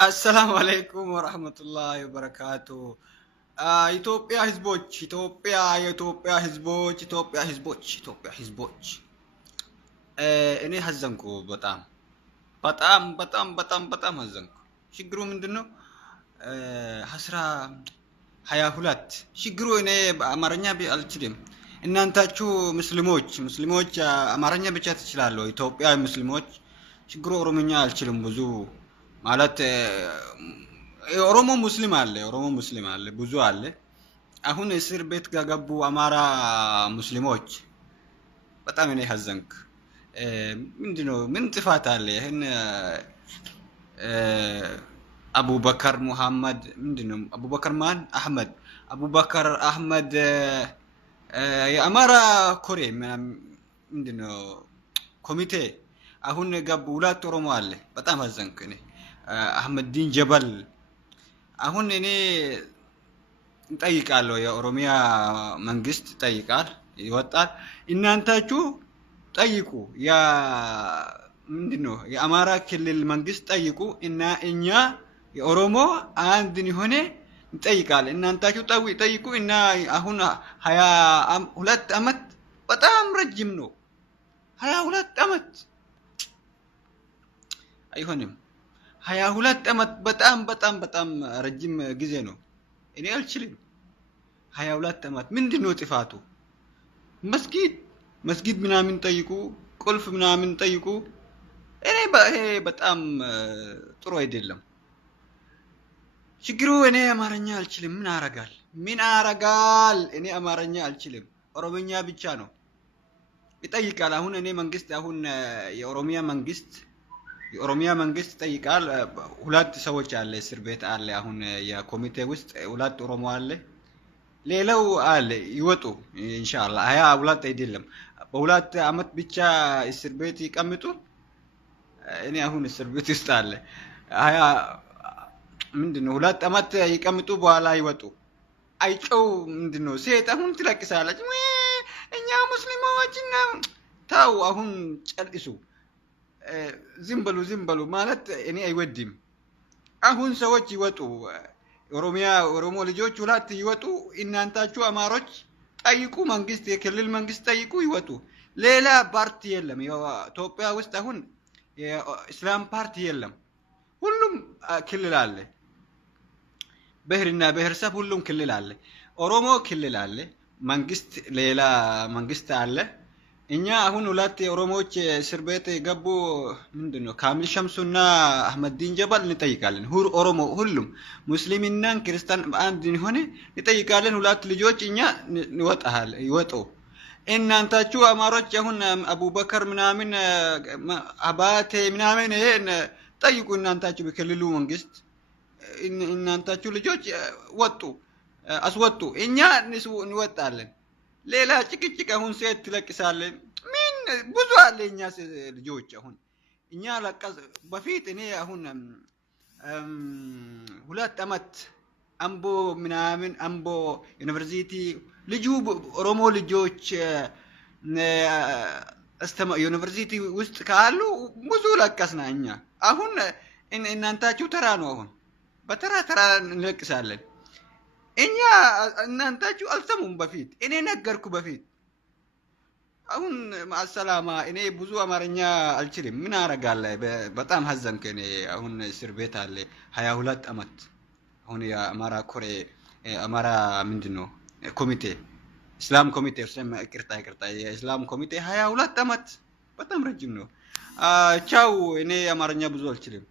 السلام عليكم ورحمة الله وبركاته. ኢትዮጵያ ህዝቦች የኢትዮጵያ ህዝቦች እኔ ሀዘንኩ። በጣም በጣም በጣም በጣም በጣም ሀዘንኩ። ችግሩ ምንድነው? አስራ 22 ችግሩ እኔ በአማርኛ አልችልም። እናንታችሁ ሙስሊሞች አማርኛ ብቻ ትችላለሁ። ኢትዮጵያ ሙስሊሞች ችግሩ ኦሮምኛ አልችልም ብዙ ማለት ኦሮሞ ሙስሊም አለ ብዙ አለ። አሁን እስር ቤት ገቡ አማራ ሙስሊሞች። በጣም እኔ ሀዘንክ። ምንድነው? ምን ጥፋት አለ? ይሄን አቡበከር ሙሐመድ ምንድነው? አቡበከር አህመድ የአማራ ኮሬ ምንድነው ኮሚቴ አሁን ገቡ። ሁለት ኦሮሞ አለ። በጣም ሀዘንክ እኔ አህመድ ዲን ጀበል። አሁን እኔ እንጠይቃለሁ፣ የኦሮሚያ መንግስት ይጠይቃል፣ ይወጣል። እናንታችሁ ጠይቁ፣ ያ ምንድነው የአማራ ክልል መንግስት ጠይቁ እና እኛ የኦሮሞ አንድን የሆነ እንጠይቃለን። እናንታችሁ ጠይቁ እና አሁን 22 አመት በጣም ረጅም ነው። 22 አመት አይሆንም። 22 አመት በጣም በጣም በጣም ረጅም ጊዜ ነው። እኔ አልችልም። 22 አመት ምንድነው ጥፋቱ? መስጊድ ምናምን ጠይቁ፣ ቁልፍ ምናምን ጠይቁ። እኔ ይሄ በጣም ጥሩ አይደለም። ችግሩ እኔ አማርኛ አልችልም። ምን አረጋል? እኔ አማርኛ አልችልም። ኦሮምኛ ብቻ ነው ይጠይቃል። አሁን እኔ መንግስት አሁን የኦሮሚያ መንግስት ይጠይቃል። ሁለት ሰዎች አለ እስር ቤት አለ። አሁን የኮሚቴ ውስጥ ሁለት ኦሮሞ አለ፣ ሌላው አለ ይወጡ ኢንሻአላህ። 22 አይደለም በሁለት አመት ብቻ እስር ቤት ይቀምጡ። እኔ አሁን እስር ቤት ውስጥ አለ 20 ምንድነው 2 አመት ይቀምጡ፣ በኋላ ይወጡ። አይጨው ምንድነው ሴት አሁን ትለቅሳለች። እኛ ሙስሊሞች ነው። ታው አሁን ጨልሱ። ዝም በሉ ማለት እኔ አይወድም። አሁን ሰዎች ይወጡ፣ ኦሮሞ ልጆች ሁለት ይወጡ። እናንታችሁ አማሮች ጠይቁ፣ መንግስት የክልል መንግስት ጠይቁ፣ ይወጡ። ሌላ ፓርቲ የለም ኢትዮጵያ ውስጥ አሁን የእስላም ፓርቲ የለም። ሁሉም ክልል አለ፣ ብሔርና ብሔረሰብ ሁሉም ክልል አለ። ኦሮሞ ክልል አለ፣ መንግስት ሌላ መንግስት አለ። እኛ አሁን ሁለት የኦሮሞዎች እስር ቤት ገቡ። ምንድነው ካሚል ሸምሱና አህመድ ዲን ጀበል እንጠይቃለን። ኦሮሞ ሁሉም ሙስሊምና ክርስቲያን አንድ ሆነ እንጠይቃለን። ሁለት ልጆች እኛ ይወጡ። እናንታችሁ አማሮች አሁን አቡበከር ምናምን አባቴ ምናምን ይሄን ጠይቁ። እናንታችሁ በክልሉ መንግስት እናንታችሁ ልጆች ወጡ አስወጡ። እኛ እንወጣለን። ሌላ ጭቅጭቅ አሁን ሴት ትለቅሳለን። ምን ብዙ አለ። እኛ ልጆች አሁን እኛ ለቀስ በፊት እኔ አሁን 2 አመት አምቦ ዩኒቨርሲቲ ኦሮሞ ልጆች ዩኒቨርሲቲ ውስጥ ካሉ ብዙ ለቀስና እኛ አሁን እናንታችሁ ተራ ነው። አሁን በተራ እንለቅሳለን። እኛ እናንታችሁ አልሰሙም። በፊት እኔ ነገርኩ በፊት። አሁን ማሰላማ እኔ ብዙ አማርኛ አልችልም። ምን አረጋለሁ? በጣም ሀዘንክ። እኔ አሁን እስር ቤት አለ 22 አመት። አሁን የአማራ ኮሬ አማራ ምንድነው ኮሚቴ እስላም ኮሚቴ ይቅርታ የእስላም ኮሚቴ 22 አመት በጣም ረጅም ነው። ቻው። እኔ አማርኛ ብዙ አልችልም።